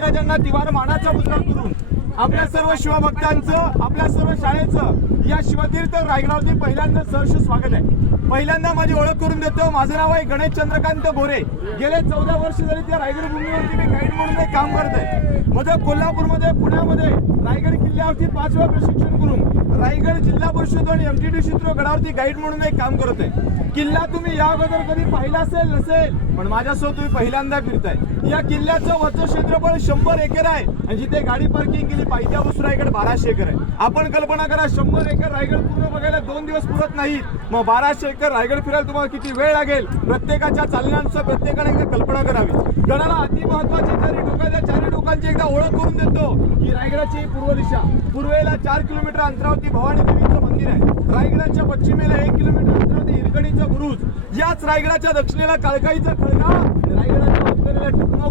राजांना दिवार मानाचा मुद्रा करून आपल्या सर्व शिवभक्तांचं आपल्या सर्व शाळेचं या शिवतीर्थ रायगडावरती पहिल्यांदा सहर्ष स्वागत आहे. पहिल्यांदा माझी ओळख करून देतो. माझं नाव आहे गणेश चंद्रकांत गोरे गेले चौदा वर्ष झाली त्या रायगड भूमीवरती मी गाईड म्हणून काम करत आहे मध्ये कोल्हापूरमध्ये पुण्यामध्ये रायगड किल्ल्यावरती पाच वेळा प्रशिक्षण करून रायगड जिल्हा परिषद आणि एमटीडी क्षेत्र गडावरती गाईड म्हणून एक काम करत आहे किल्ला तुम्ही या अगोदर कधी पाहिला असेल नसेल पण माझ्यासोबत तुम्ही पहिल्यांदा फिरताय. या किल्ल्याचं वरचं क्षेत्रफळ शंभर एकर आहे आणि जिथे गाडी पार्किंग केली पाहिजे रायगड बाराशे एकर आहे. आपण कल्पना करा शंभर एकर रायगड पूर्ण बघायला दोन दिवस पुरत नाहीत. मग बाराशे एकर रायगड फिरायला तुम्हाला किती वेळ लागेल? प्रत्येकाच्या चालण्याचं प्रत्येकाने एकदा कल्पना करावी. गणाला अति महत्वाची चारी टोकाच्या चारी डोकांची एकदा ओळख करून देतो. ही रायगडाची पूर्व दिशा. पूर्वेला चार किलोमीटर अंतरावरती भवानी देवीचं मंदिर आहे. रायगडाच्या पश्चिमेला एक किलोमीटर अंतरावरती हिरकणीचा बुरुज. याच रायगडाच्या दक्षिणेला काळकाईचा खळगा रायगडाच्या उत्तरेला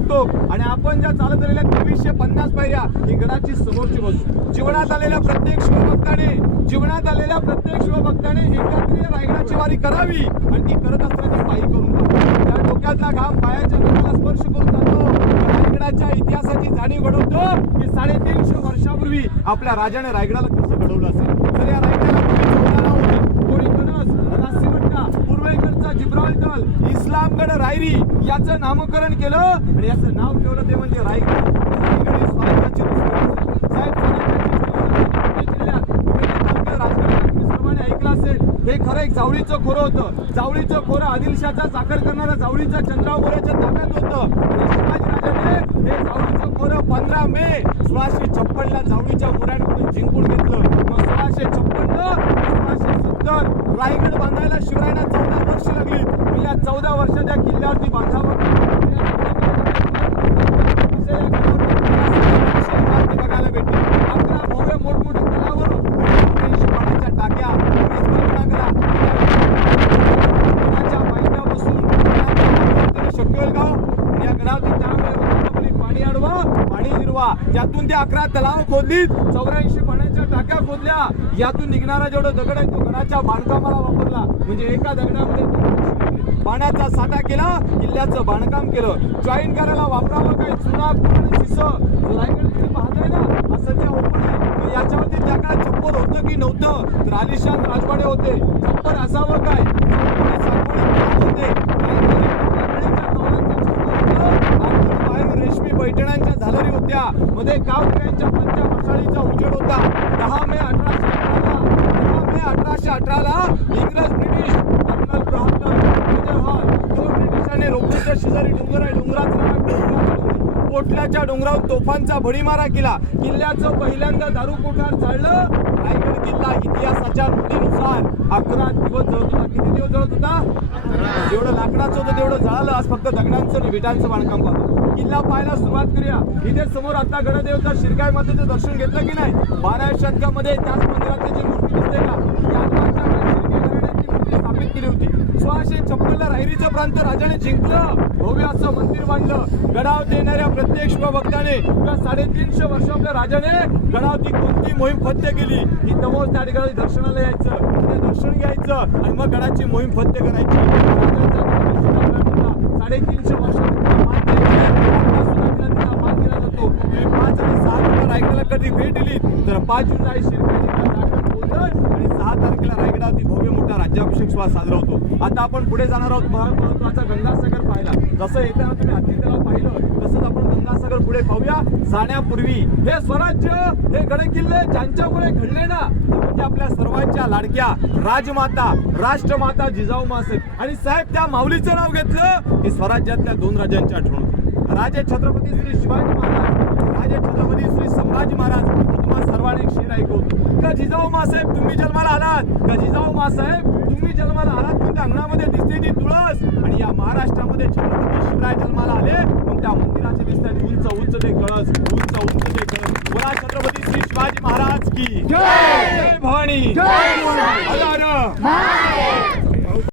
टोक. आणि आपण ज्या चालत आलेल्या तेवीसशे पन्नास पायऱ्या ही गडाची समोरची बाजू. जीवनात आलेल्या प्रत्येक शिवभक्ताने जीवनात आलेल्या प्रत्येक शिवभक्ताने एकत्रित रायगडाची वारी करावी. आणि ती करत असताना ती पायी करून त्या डोक्यातला घाम पायाच्या स्पर्श करून जातो. रायगडाच्या इतिहासाची जाणीव घडवतो. की साडेतीनशे वर्षापूर्वी आपल्या राजाने रायगडाला कसं घडवलं असेल? तर या रायगडाला कोणी चोरला नव्हते कोणी कणस रासीवट्टा पूर्वेकडचा जिब्राल्टर इस्लामगड रायरी याचं नामकरण केलं. आणि याचं नाव ठेवलं ते म्हणजे रायगड. रायगड ही स्वराज्याची दुसरी ओळख. साहेब स्वराज्याची जिल्ह्यात तालुक्यात राजकारणात तुम्ही सर्वांनी ऐकलं असेल हे खरं एक जावळीचं खोरं होतं. जावळीचं खोरं आदिलशाचा साखर करणारा जावळीच्या चंद्राव गोऱ्याच्या ताब्यात होतं. आणि शिवाजीराजाने हे जावळीचं खोरं पंधरा मे सोळाशे छप्पनला जावळीच्या मोऱ्यांकडून जिंकून घेतलं. मग सोळाशे छप्पन्न सोळाशे सत्तर रायगड बांधायला शिवरायांना चौदा वर्ष लागली मग या चौदा वर्षाच्या किल्ल्यावरती बांधावं इमारती बघायला भेटते अकरा भव्य मोठमोठे तलावर ऐंशी पाण्याच्या टाक्या तुम्हीच कल्पना करा कोणाच्या पायथ्या बसून कोणाच्या शक्य होईल का हो? आणि या गडावरती त्यामुळे पाणी अडवा ठरवा. त्यातून ते अकरा तलाव खोदलीत. चौऱ्याऐंशी पाण्याच्या टाक्या खोदल्या. यातून निघणारा जेवढा दगड आहे तो गडाच्या बांधकामाला वापरला. म्हणजे एका दगडामध्ये पाण्याचा साठा केला. किल्ल्याचं बांधकाम केलं. जॉईन करायला वापरावं काय? चुना पूर्ण शिस. रायगड तुम्ही पाहताय ना? असं जे ओपन आहे. याच्यावरती त्या काळात चप्पल होतं की नव्हतं? तर आलिशान राजवाडे होते. चप्पल असावं का? मध्ये गावकऱ्यांच्या पंचा मशालीचा उजेड होता. दहा मे अठराशे अठराला दहा मे अठराशे अठराला इंग्रज British colonel Brompton major Hall तो ब्रिटिशांनी रोखूच्या शेजारी डोंगर आहे डोंगरात नाव डोंगर. डोंगरावर तोफांचा भडीमारा केला. किल्ल्याचं पहिल्यांदा दारू कोठार चाललं. रायगड किल्ला इतिहासाच्या नोंदीनुसार. अकरा दिवस जळत होता. किती दिवस जळत होता? जेवढं लाकडाचं होतं तेवढं जळालं आज फक्त दगडांचं आणि विटांचं बांधकाम पाहतो. किल्ला पाहायला सुरुवात करूया. इथे समोर आता गणदेवता शिरकाय मातेचं दर्शन घेतलं की नाही? बाराव्या शतकामध्ये त्याच मंदिरात त्याची मूर्ती दिसते का? यादवांच्या काळात घराण्याची मूर्ती स्थापित केली होती. सोळाशे छप्पनला प्रांत राजाने जिंकलं. भव्य असं मंदिर बांधलं. गडाव येणाऱ्या प्रत्येक शिवभक्ताने किंवा साडेतीनशे वर्ष आपल्या राजाने गडावती कोणती मोहीम फत्य केली? की तमोज त्या ठिकाणी दर्शनाला यायचं. दर्शन घ्यायचं आणि मग गडाची मोहीम फत्य करायची. साडेतीनशे वर्षांपूर्वी जातो. पाच आणि सहा नंबर कधी भेट दिली? तर पाच जून शिरकाची आणि सहा तारखेला रायगडावरती भव्य मोठा राज्याभिषेक सोहळा साजरा होतो. आता आपण पुढे जाणार आहोत महत्त्वाचा गंगासागर पाहिला जसं येताना तुम्ही अतिथ्याला पाहिलं तसंच आपण गंगासागर पुढे पाहूया. जाण्यापूर्वी हे स्वराज्य हे गड किल्ले ज्यांच्यामुळे घडले ना म्हणजे आपल्या सर्वांच्या लाडक्या राजमाता राष्ट्रमाता जिजाऊ मासे. आणि साहेब त्या माऊलीचं नाव घेतलं. की स्वराज्यातल्या दोन राजांच्या आठवण राजे छत्रपती श्री शिवाजी महाराज. राजे छत्रपती श्री संभाजी महाराज मी तुम्हाला सर्वांनी शेर ऐकवतो. का जिजाऊ मासाहेब तुम्ही जन्माला आलात? का जिजाऊ मासाहेब तुम्ही जन्माला आलात? त्या अंगणामध्ये दिसते ती तुळस. आणि या महाराष्ट्रामध्ये छत्रपती शिवराय जन्माला आले. पण त्या मंदिराचे दिसतात उंच उंच ते कळस. उंच उंच ते कळस. बोला छत्रपती श्री शिवाजी महाराज की. जय! भवानी.